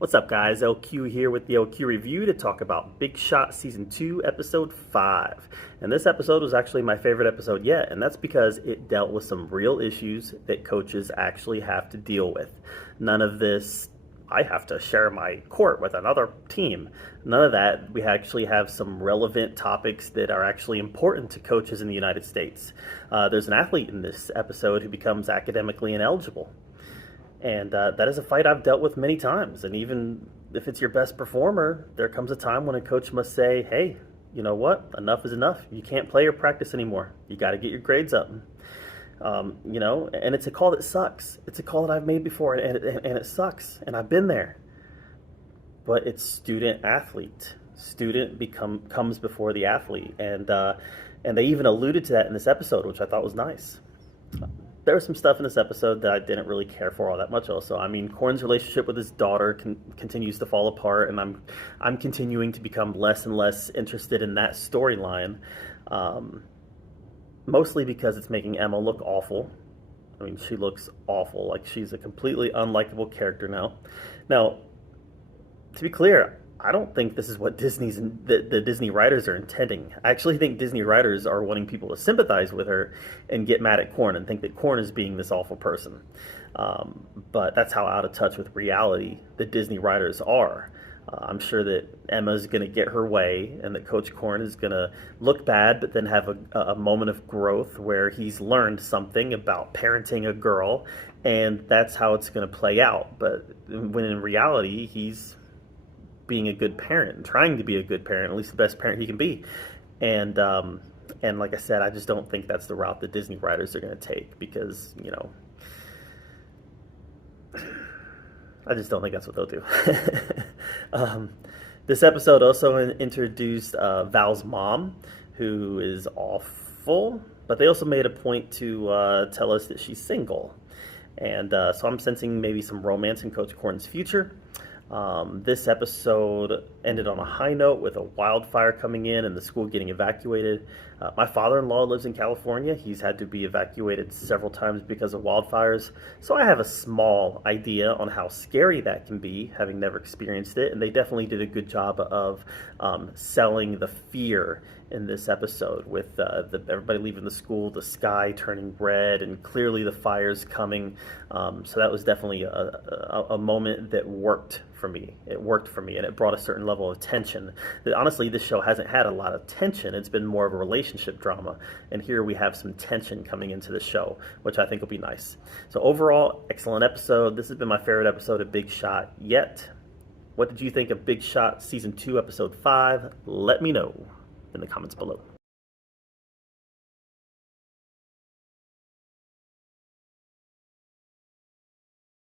What's up, guys? LQ here with the LQ review to talk about Big Shot Season 2, Episode 5. And this episode was actually my favorite episode yet, and that's because it dealt with some real issues that coaches actually have to deal with. None of this, I have to share my court with another team. None of that. We actually have some relevant topics that are actually important to coaches in the United States. There's an athlete in this episode who becomes academically ineligible. And that is a fight I've dealt with many times. And even if it's your best performer, there comes a time when a coach must say, hey, you know what? Enough is enough. You can't play or practice anymore. You got to get your grades up. And it's a call that sucks. It's a call that I've made before, and it sucks. And I've been there. But it's student athlete. Student comes before the athlete. And they even alluded to that in this episode, which I thought was nice. There was some stuff in this episode that I didn't really care for all that much also. I mean, Korn's relationship with his daughter continues to fall apart, and I'm continuing to become less and less interested in that storyline, mostly because it's making Emma look awful. I mean, she looks awful, like she's a completely unlikable character now. Now, to be clear, I don't think this is what the Disney writers are intending. I actually think Disney writers are wanting people to sympathize with her and get mad at Korn and think that Korn is being this awful person. But that's how out of touch with reality the Disney writers are. I'm sure that Emma's going to get her way and that Coach Korn is going to look bad, but then have a moment of growth where he's learned something about parenting a girl, and that's how it's going to play out. But when in reality, he's being a good parent and trying to be a good parent, at least the best parent he can be. And like I said, I just don't think that's the route the Disney writers are going to take, because, I just don't think that's what they'll do. This episode also introduced Val's mom, who is awful, but they also made a point to tell us that she's single. And so I'm sensing maybe some romance in Coach Korn's future. This episode ended on a high note with a wildfire coming in and the school getting evacuated. My father-in-law lives in California. He's had to be evacuated several times because of wildfires. So I have a small idea on how scary that can be, having never experienced it. And they definitely did a good job of selling the fear in this episode, with everybody leaving the school, the sky turning red, and clearly the fire's coming. So that was definitely a moment that worked for me. It worked for me, and it brought a certain level of tension that honestly this show hasn't had a lot of tension. It's been more of a relationship drama, and here we have some tension coming into the show, which I think will be nice. So overall, excellent episode. This has been my favorite episode of Big Shot yet. What did you think of Big Shot Season 2, Episode 5? Let me know in the comments below.